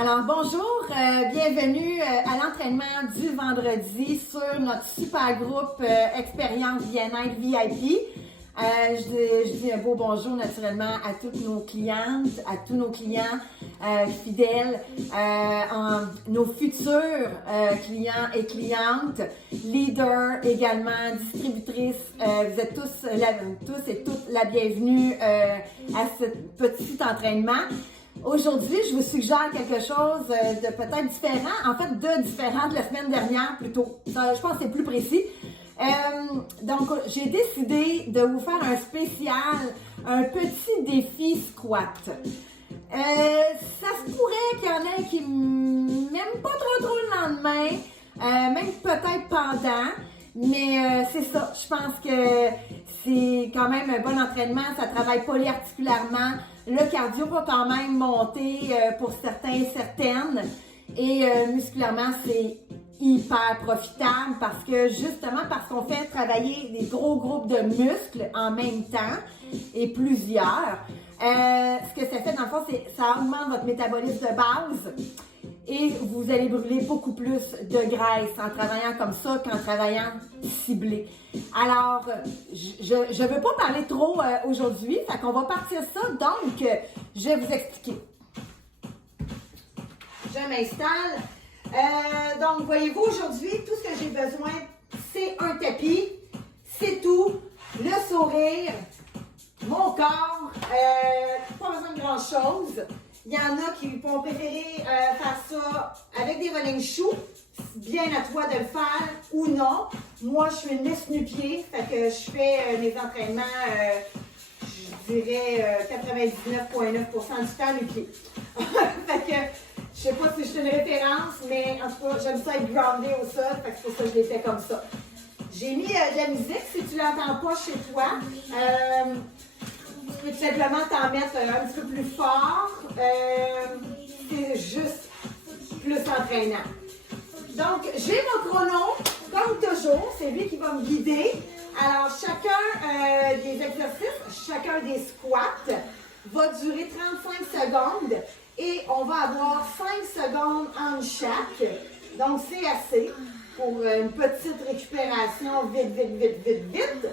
Alors bonjour, bienvenue à l'entraînement du vendredi sur notre super groupe Expérience Bien-être VIP. Je dis un beau bonjour naturellement à toutes nos clientes, à tous nos clients fidèles, nos futurs clients et clientes, leaders également, distributrices. Vous êtes tous et toutes la bienvenue à ce petit entraînement. Aujourd'hui, je vous suggère quelque chose de peut-être différent, en fait de différent de la semaine dernière plutôt. Je pense que c'est plus précis. Donc, j'ai décidé de vous faire un spécial, un petit défi squat. Ça se pourrait qu'il y en ait qui m'aiment pas trop le lendemain, même peut-être pendant, mais c'est ça. Je pense que c'est quand même un bon entraînement, ça travaille polyarticulairement. Le cardio va quand même monter pour certains et certaines. Et musculairement, c'est hyper profitable parce qu'on fait travailler des gros groupes de muscles en même temps et plusieurs. Ce que ça fait dans le fond, c'est ça augmente votre métabolisme de base et vous allez brûler beaucoup plus de graisse en travaillant comme ça qu'en travaillant ciblé. Alors, je veux pas parler trop aujourd'hui, fait qu'on va partir ça. Donc, je vais vous expliquer. Je m'installe. Donc, voyez-vous, aujourd'hui, tout ce que j'ai besoin, c'est un tapis, c'est tout, le sourire, mon corps, pas besoin de grand-chose. Il y en a qui vont préférer faire ça avec des running shoes, bien à toi de le faire ou non. Moi, je suis une lisse nu-pied, fait que je fais mes entraînements, je dirais 99,9% du temps nu-pied. Fait que je sais pas si je suis une référence, mais en tout cas, j'aime ça être groundé au sol, fait que c'est pour ça que je l'ai fait comme ça. J'ai mis de la musique, si tu l'entends pas chez toi. Tu peux tout simplement t'en mettre un petit peu plus fort. C'est juste plus entraînant. Donc, j'ai mon chrono, comme toujours, c'est lui qui va me guider. Alors, chacun des exercices, chacun des squats va durer 35 secondes et on va avoir 5 secondes entre chaque. Donc, c'est assez pour une petite récupération vite.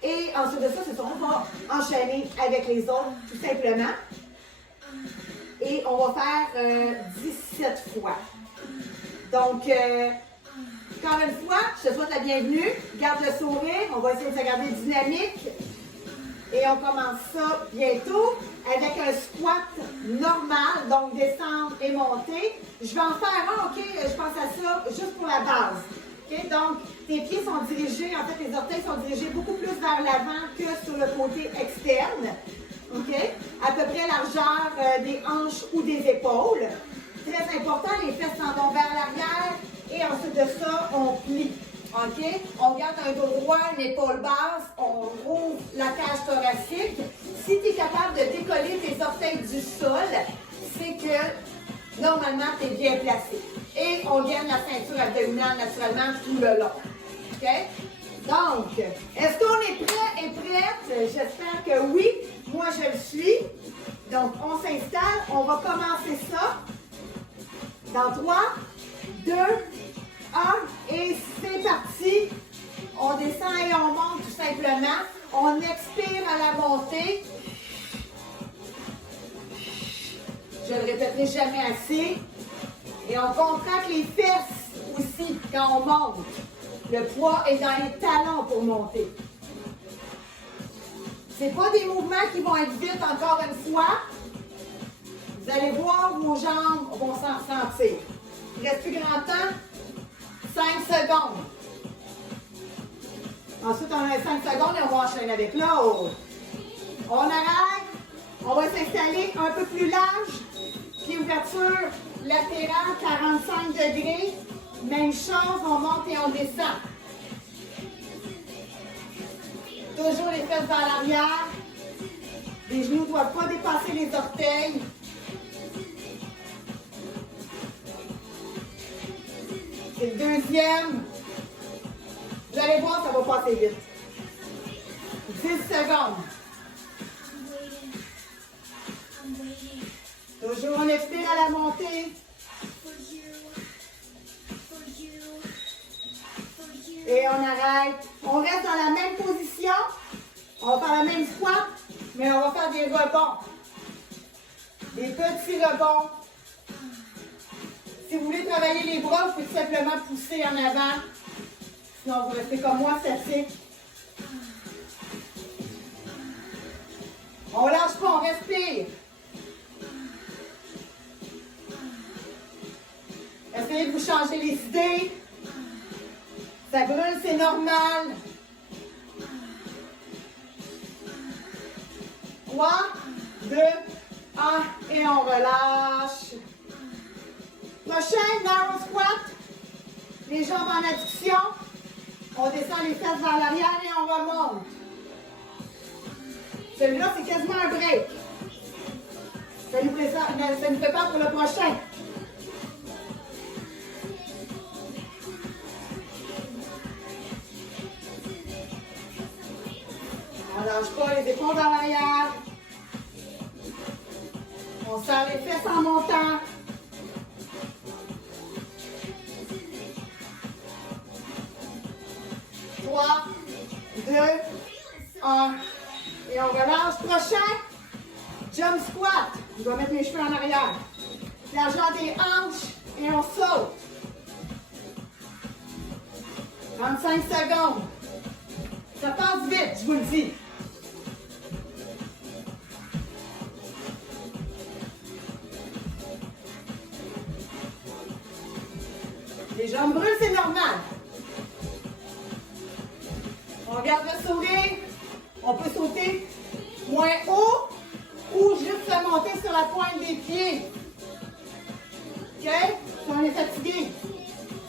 Et ensuite de ça, c'est ça, on va enchaîner avec les autres, tout simplement. Et on va faire 17 fois. Donc, encore une fois, je te souhaite la bienvenue. Garde le sourire, on va essayer de se garder dynamique. Et on commence ça bientôt avec un squat normal, donc descendre et monter. Je vais en faire un, OK? Je pense à ça juste pour la base. Okay? Donc, tes pieds sont dirigés, en fait, les orteils sont dirigés beaucoup plus vers l'avant que sur le côté externe. OK? À peu près largeur des hanches ou des épaules. Très important, les fesses s'en vont vers l'arrière et ensuite de ça, on plie. OK? On garde un dos droit, une épaule basse, on ouvre la cage thoracique. Si tu es capable de décoller tes orteils du sol, c'est que normalement, tu es bien placé. Et on gagne la ceinture abdominale naturellement tout le long. OK? Donc, est-ce qu'on est prêt et prête? J'espère que oui. Moi, je le suis. Donc, on s'installe. On va commencer ça dans 3, 2, 1 et c'est parti. On descend et on monte tout simplement. On expire à la montée. Je ne le répéterai jamais assez. Et on contracte les fesses aussi quand on monte. Le poids est dans les talons pour monter. Ce n'est pas des mouvements qui vont être vite encore une fois. Vous allez voir, vos jambes vont s'en sentir. Il ne reste plus grand temps. 5 secondes. Ensuite, on a 5 secondes et on va enchaîner avec l'autre. On arrête. On va s'installer un peu plus large. Puis ouverture latérale, 45 degrés. Même chose, on monte et on descend. Toujours les fesses vers l'arrière. Les genoux ne doivent pas dépasser les orteils. C'est le deuxième. Vous allez voir, ça va passer vite. 10 secondes. Toujours On expire à la montée. Et on arrête. On reste dans la même position. On va faire la même squat, mais on va faire des rebonds. Des petits rebonds. Si vous voulez travailler les bras, vous pouvez tout simplement pousser en avant. Sinon, vous restez comme moi, statique. On lâche pas, on respire. Essayez de vous changer les idées. Ça brûle, c'est normal. 3, 2, 1 et on relâche. Prochain, narrow squat. Les jambes en adduction. On descend les fesses vers l'arrière et on remonte. Celui-là, c'est quasiment un break. Ça nous prépare pour le prochain. On ne lâche pas les épaules vers l'arrière. On serre les fesses en montant. Trois, 2, 1. Et on relâche. Prochain, jump squat. On doit mettre les cheveux en arrière. Largeur des hanches et on saute. 35 secondes. Ça passe vite, je vous le dis. Les jambes brûlent, c'est normal. On garde le sourire. On peut sauter moins haut ou juste se monter sur la pointe des pieds. OK? Si on est fatigué.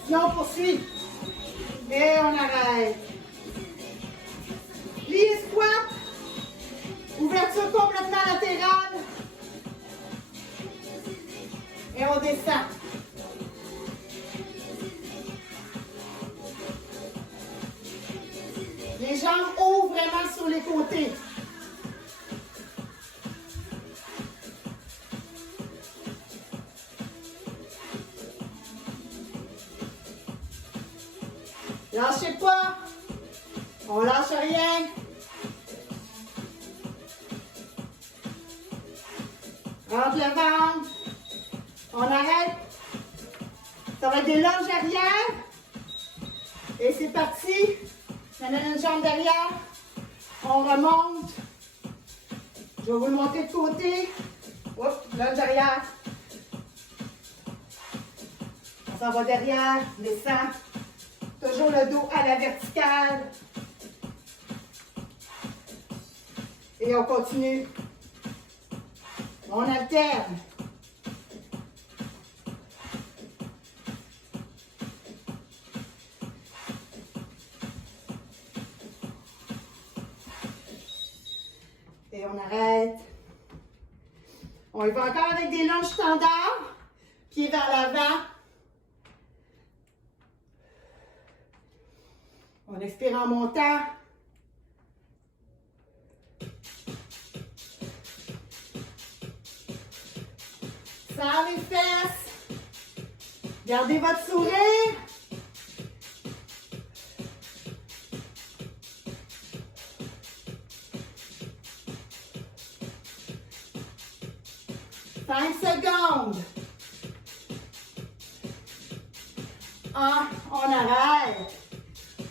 Sinon, on poursuit. Et on arrête. Plié squat. Ouverture complètement latérale. Et on descend. Les jambes ouvrent vraiment sur les côtés. Lâchez pas. On lâche rien. Rentre le ventre. On arrête. Ça va être des lunges arrière. Et c'est parti. On amène une jambe derrière. On remonte. Je vais vous le montrer de côté. Oups, lunge arrière. On s'en va derrière. Descend. Toujours le dos à la verticale. Et on continue. On alterne. Et on arrête. On y va encore avec des lunges standards. Pieds vers l'avant. On expire en montant. Serre les fesses. Gardez votre sourire. Cinq secondes. On arrête.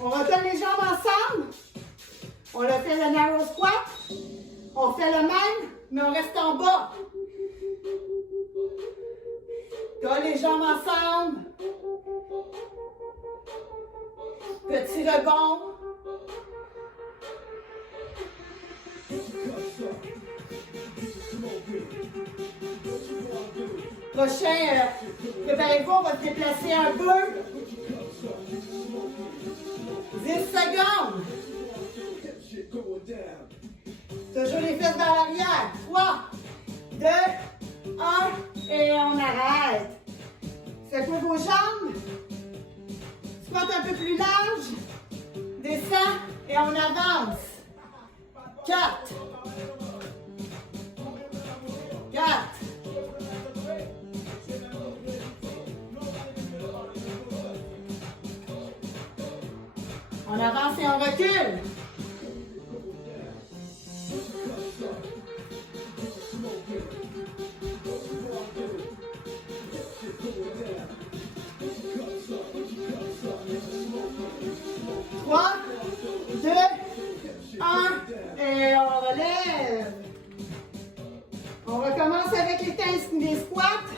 On retient les jambes ensemble. On le fait le narrow squat. On fait le même, mais on reste en bas. Colle les jambes ensemble. Petit rebond. Prochain, préparez-vous, on va se déplacer un peu. 10 secondes. Toujours les fesses vers l'arrière. 3, 2, 1 et on arrête. Secouez vos jambes. Squat un peu plus large. Descend et on avance. 4, 4, On avance et on recule. Trois, deux, un, et on relève. On recommence avec les squats.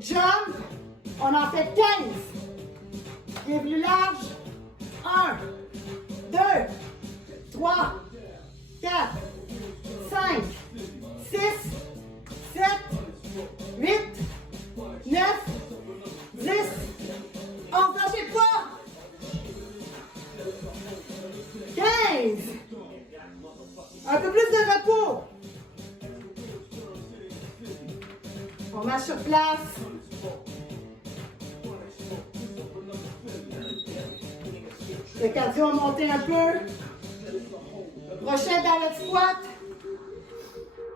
Jump. On en fait 15. Pieds plus large. 1, 2, 3, 4, 5, 6, 7, 8, 9, 10, 11. Lâchez pas. 15. Un peu plus de repos. On marche sur place. Le cardio a monté un peu. Prochain ballot squat.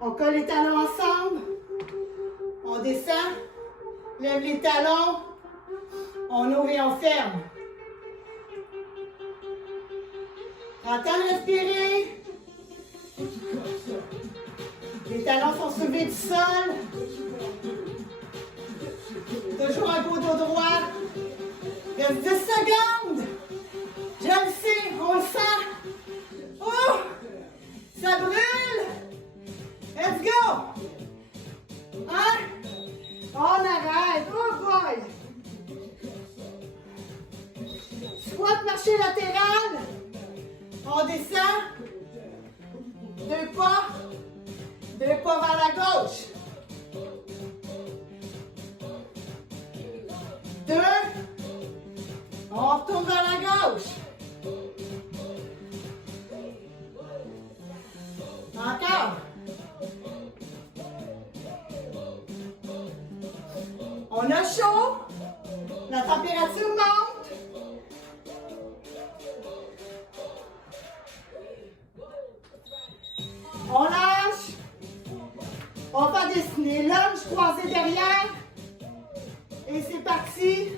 On colle les talons ensemble. On descend. Lève les talons. On ouvre et on ferme. Prends le temps de respirer. Les talons sont soulevés du sol. Toujours un beau dos droit. Il reste 10 secondes. Je le sais, on le sent. Oh! Ça brûle. Let's go. Hein? On arrête. Oh boy. Squat marché latéral. On descend. 2 pas. 2 pas vers la gauche. 2. On retourne vers la gauche. Encore. On a chaud. La température monte. On lâche. On va dessiner lunge croisé derrière. Et c'est parti.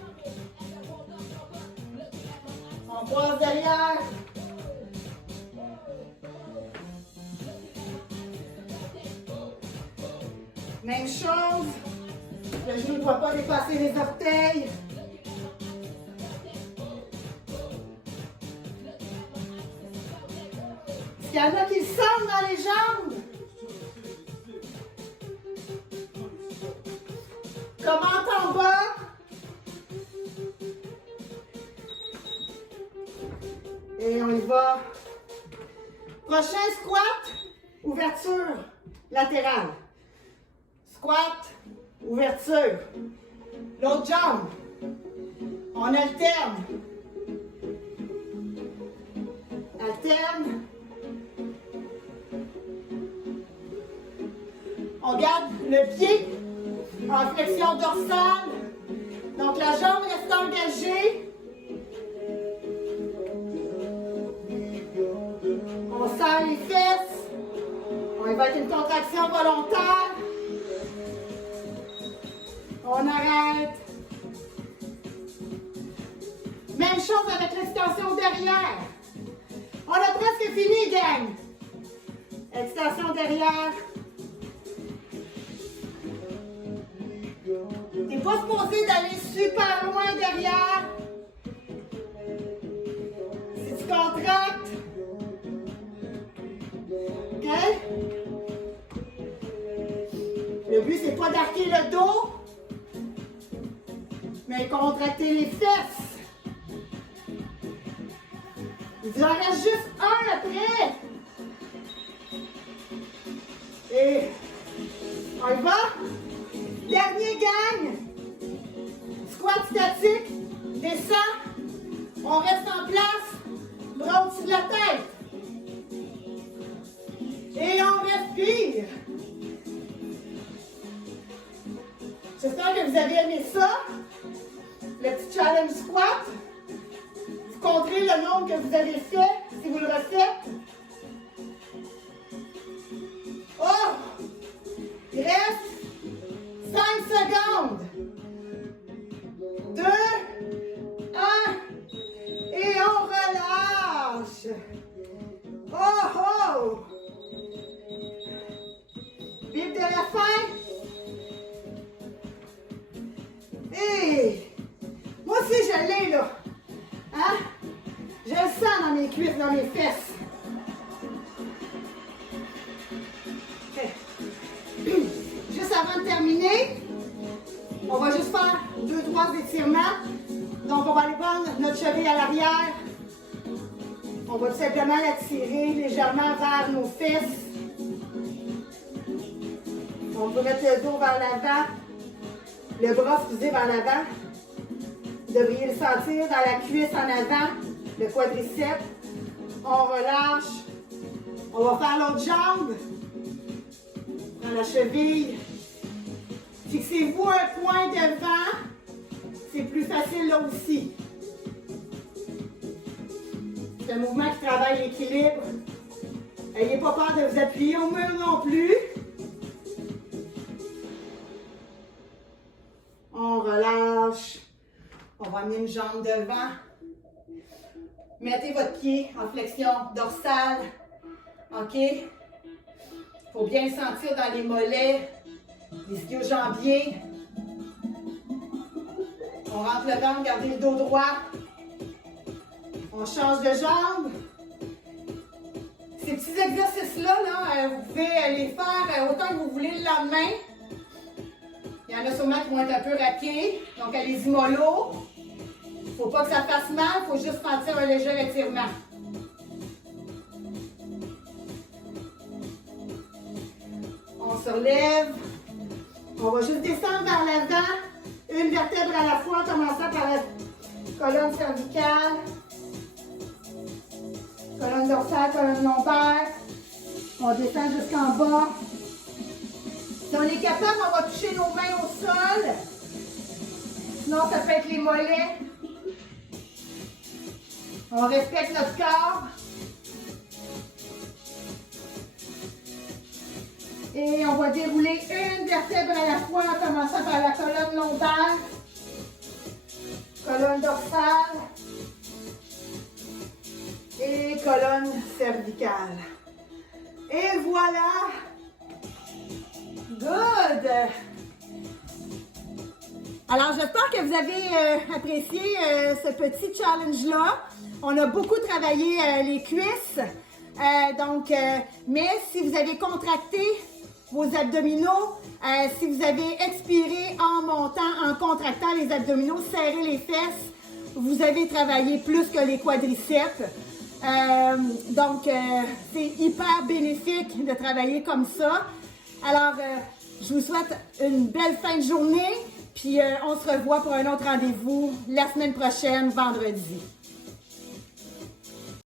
On croise derrière. Même chose. Le genou ne doit pas dépasser les orteils. Est-ce qu'il y en a qui le sentent dans les jambes? Commente en bas. Et on y va. Prochain squat, ouverture latérale. Squat, ouverture. L'autre jambe. On alterne. Alterne. On garde le pied en flexion dorsale. Donc la jambe reste engagée. On serre les fesses. On y va avec une contraction volontaire. On arrête. Même chose avec l'extension derrière. On a presque fini, gang. Extension derrière. T'es pas supposé d'aller super loin derrière. Si tu contractes. OK? Le but, c'est pas d'arquer le dos, mais contracter les fesses. Il en reste juste un après. Et on y va. Dernier gang. Squat statique. Descend. On reste en place. Bras au-dessus de la tête. Et on respire. J'espère que vous avez aimé ça. Le petit challenge squat. Vous compterez le nombre que vous avez fait si vous le refaites. Oh! Il reste 5 secondes. 2, 1. Et on relâche. cuisses, dans les fesses. Okay. Juste avant de terminer, on va juste faire 2-3 étirements. Donc, on va aller prendre notre cheville à l'arrière. On va tout simplement la tirer légèrement vers nos fesses. On peut mettre le dos vers l'avant, le bras fusé vers l'avant. Vous devriez le sentir dans la cuisse en avant, le quadriceps. On relâche. On va faire l'autre jambe. Dans la cheville. Fixez-vous un point devant. C'est plus facile là aussi. C'est un mouvement qui travaille l'équilibre. N'ayez pas peur de vous appuyer au mur non plus. On relâche. On va amener une jambe devant. Mettez votre pied en flexion dorsale. OK? Il faut bien le sentir dans les mollets, les ischio-jambiers. On rentre le ventre, gardez le dos droit. On change de jambe. Ces petits exercices-là, vous pouvez les faire autant que vous voulez le lendemain. Il y en a sûrement qui vont être un peu raqués. Donc, allez-y mollo. Il ne faut pas que ça fasse mal, il faut juste sentir un léger étirement. On se relève. On va juste descendre vers l'avant. Une vertèbre à la fois, en commençant par la colonne cervicale. Colonne dorsale, colonne lombaire. On descend jusqu'en bas. Si on est capable, on va toucher nos mains au sol. Sinon, ça peut être les mollets. On respecte notre corps. Et on va dérouler une vertèbre à la fois en commençant par la colonne lombaire, colonne dorsale et colonne cervicale. Et voilà! Good! Alors, j'espère que vous avez apprécié ce petit challenge-là. On a beaucoup travaillé les cuisses. Mais si vous avez contracté vos abdominaux, si vous avez expiré en montant, en contractant les abdominaux, serrez les fesses, vous avez travaillé plus que les quadriceps. C'est hyper bénéfique de travailler comme ça. Alors, je vous souhaite une belle fin de journée, puis on se revoit pour un autre rendez-vous la semaine prochaine, vendredi.